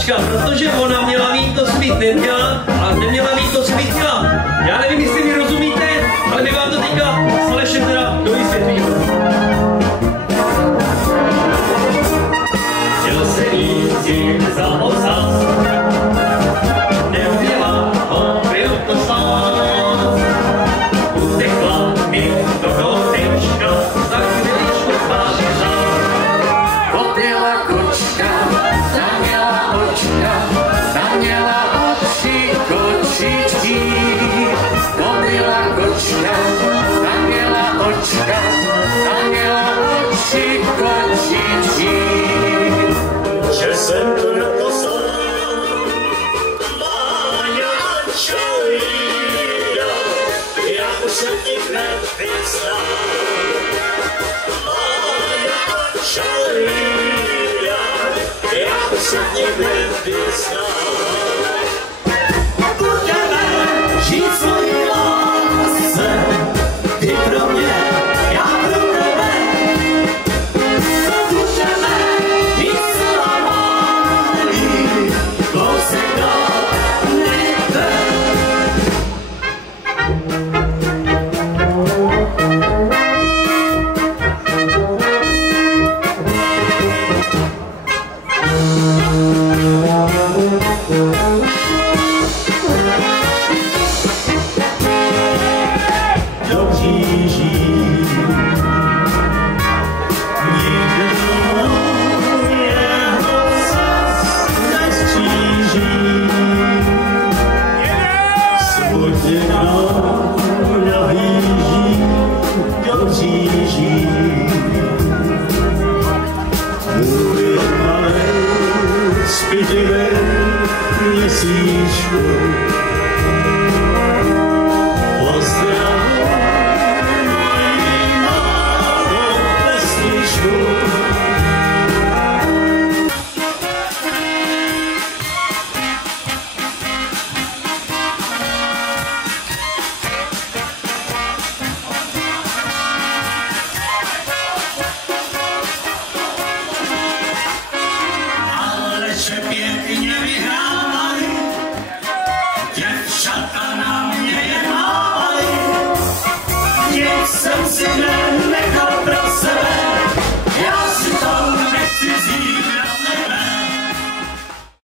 kočka, protože ona měla mít to, co být neměla, a neměla mít to, co být měla. Já nevím, jestli mi rozumíte, ale my vám to teďka s Alešem teda dovysvětlíme. Chtěl se víc jim za ocas, neměla ho, byl to špás. Utekla mi do kotečka, za chviličku spát řád. Odjela kočka, ta měla očka, ta měla oči kočičky. Odjela kočka, ta měla očka, ta měla oči kočičky. Že jsem tu na to sám, Máňa a Čalída, já už jsem ti hned vyznal. Máňa a Čalída, já už jsem ti hned vyznal. Budeme žít svojí lásce, ty pro mě, já pro tebe. Budeme být zcela malí, kousek do nebe. Do kříží nikdo jeho srdc neskříží. Smutně nahlíží do kříží. Můj malej zpětivý měsíčku, Aleče pěkně vyhrávali, děvčata na mě je mávali, nic jsem si ne